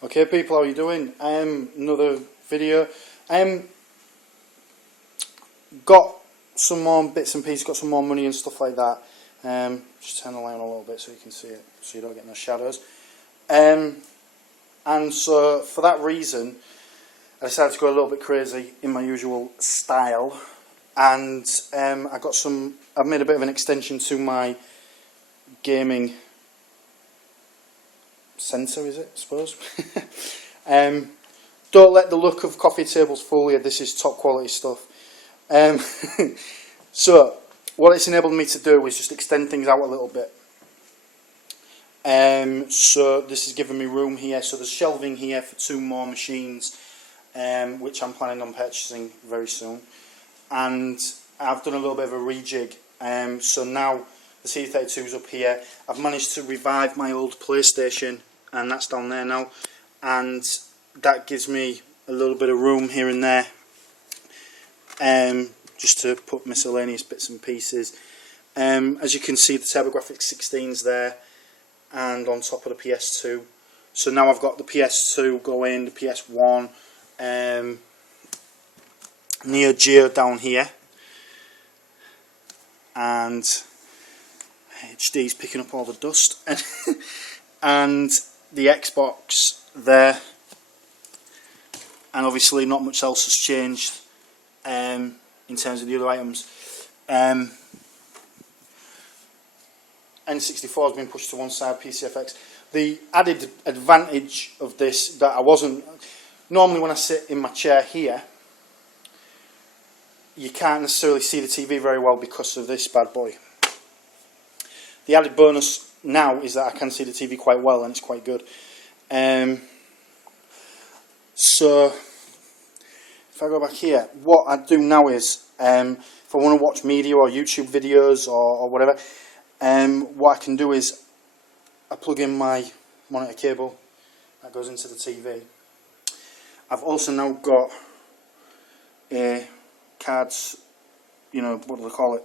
Okay people, how are you doing? Another video. Got some more bits and pieces, got some more money and stuff like that. Just turn the light on a little bit so you can see it, so you don't get no shadows. And so for that reason, I decided to go a little bit crazy in my usual style. And I've made a bit of an extension to my gaming sensor, is it, I suppose. Don't let the look of coffee tables fool you. This is top quality stuff. So what it's enabled me to do is just extend things out a little bit. So this has given me room here. So there's shelving here for 2 more machines, which I'm planning on purchasing very soon. And I've done a little bit of a rejig. So now the C32 is up here. I've managed to revive my old PlayStation, and that's down there now. And that gives me a little bit of room here and there, just to put miscellaneous bits and pieces. As you can see, the TurboGrafx 16's there, and on top of the PS2. So now I've got the PS2 going, the PS1, Neo Geo down here, and HD's picking up all the dust, and the Xbox there. And obviously not much else has changed in terms of the other items. N64 has been pushed to one side, PCFX. The added advantage of this that I wasn't... Normally when I sit in my chair here, you can't necessarily see the TV very well because of this bad boy. The added bonus now is that I can see the TV quite well, and it's quite good. So if I go back here, what I do now is, if I want to watch media or YouTube videos or whatever, what I can do is I plug in my monitor cable that goes into the TV. I've also now got a cards, you know, what do they call it,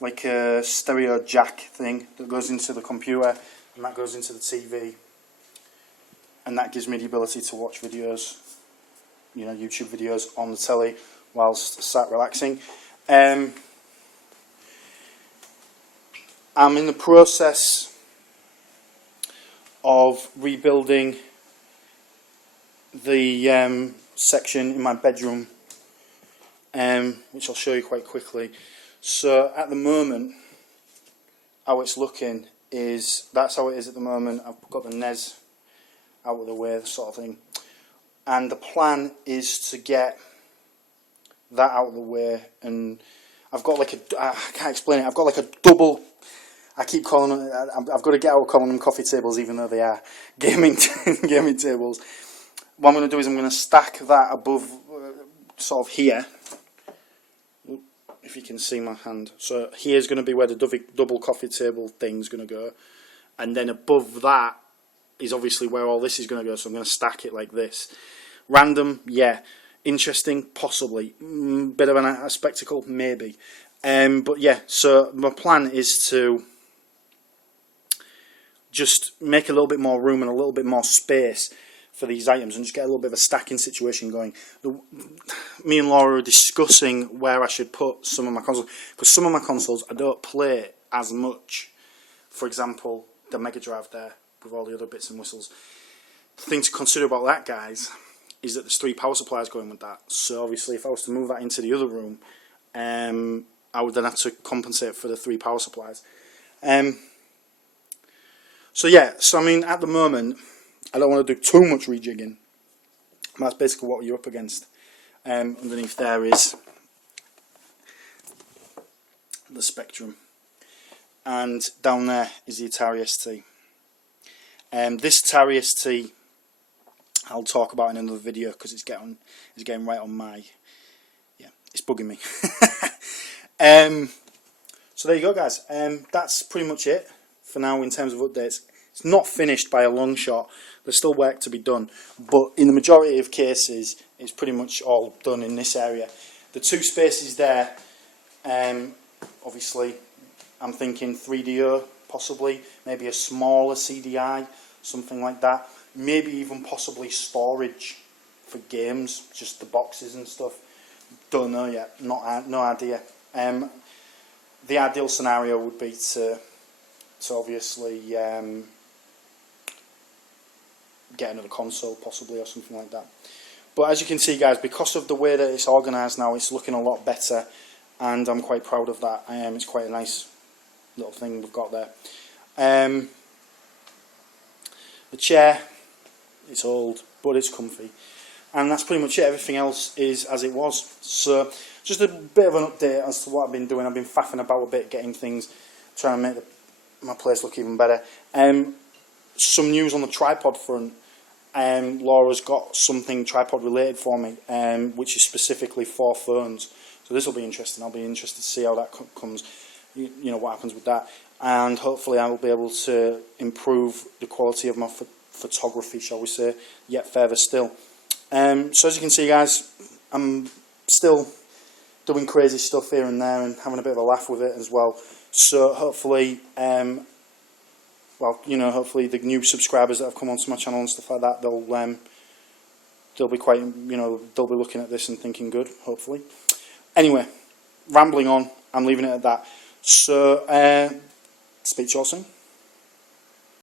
like a stereo jack thing that goes into the computer, and that goes into the TV, and that gives me the ability to watch videos, you know, YouTube videos on the telly whilst sat relaxing. I'm in the process of rebuilding the section in my bedroom, which I'll show you quite quickly. So at the moment, how it's looking is, that's how it is at the moment. I've got the NES out of the way, sort of thing, and the plan is to get that out of the way. And I've got like I can't explain it, I've got like a double, I keep calling it, I've got to get out of calling them coffee tables even though they are gaming tables. What I'm going to do is I'm going to stack that above, sort of here, if you can see my hand. So here's going to be where the double coffee table thing's going to go, and then above that is obviously where all this is going to go. So I'm going to stack it like this. Random, yeah. Interesting, possibly. Bit of a spectacle, maybe. But yeah, so my plan is to just make a little bit more room and a little bit more space for these items, and just get a little bit of a stacking situation going. Me and Laura are discussing where I should put some of my consoles, because some of my consoles I don't play as much. For example, the Mega Drive there with all the other bits and whistles. The thing to consider about that, guys, is that there's 3 power supplies going with that. So obviously if I was to move that into the other room, I would then have to compensate for the 3 power supplies. So yeah, so I mean at the moment I don't want to do too much rejigging. That's basically what you're up against. Underneath there is the Spectrum, and down there is the Atari ST. This Atari ST I'll talk about in another video, because it's getting right on my, yeah, it's bugging me. So there you go, guys. That's pretty much it for now in terms of updates. It's not finished by a long shot. There's still work to be done, but in the majority of cases it's pretty much all done in this area. The 2 spaces there, obviously I'm thinking 3DO possibly, maybe a smaller CDI, something like that. Maybe even possibly storage for games, just the boxes and stuff. Don't know yet, no idea. The ideal scenario would be to obviously get another console possibly or something like that. But as you can see, guys, because of the way that it's organised now, it's looking a lot better, and I'm quite proud of that. It's quite a nice little thing we've got there. The chair, it's old, but it's comfy. And that's pretty much it. Everything else is as it was. So just a bit of an update as to what I've been doing. I've been faffing about a bit, getting things, trying to make my place look even better. Some news on the tripod front. Laura's got something tripod related for me, which is specifically for phones. So this will be interesting. I'll be interested to see how that comes, you know, what happens with that. And hopefully I will be able to improve the quality of my photography, shall we say, yet further still. So as you can see, guys, I'm still doing crazy stuff here and there and having a bit of a laugh with it as well. So hopefully, well, you know, hopefully the new subscribers that have come onto my channel and stuff like that, they'll be quite, you know, they'll be looking at this and thinking good, hopefully. Anyway, rambling on, I'm leaving it at that. So, speak to you all soon.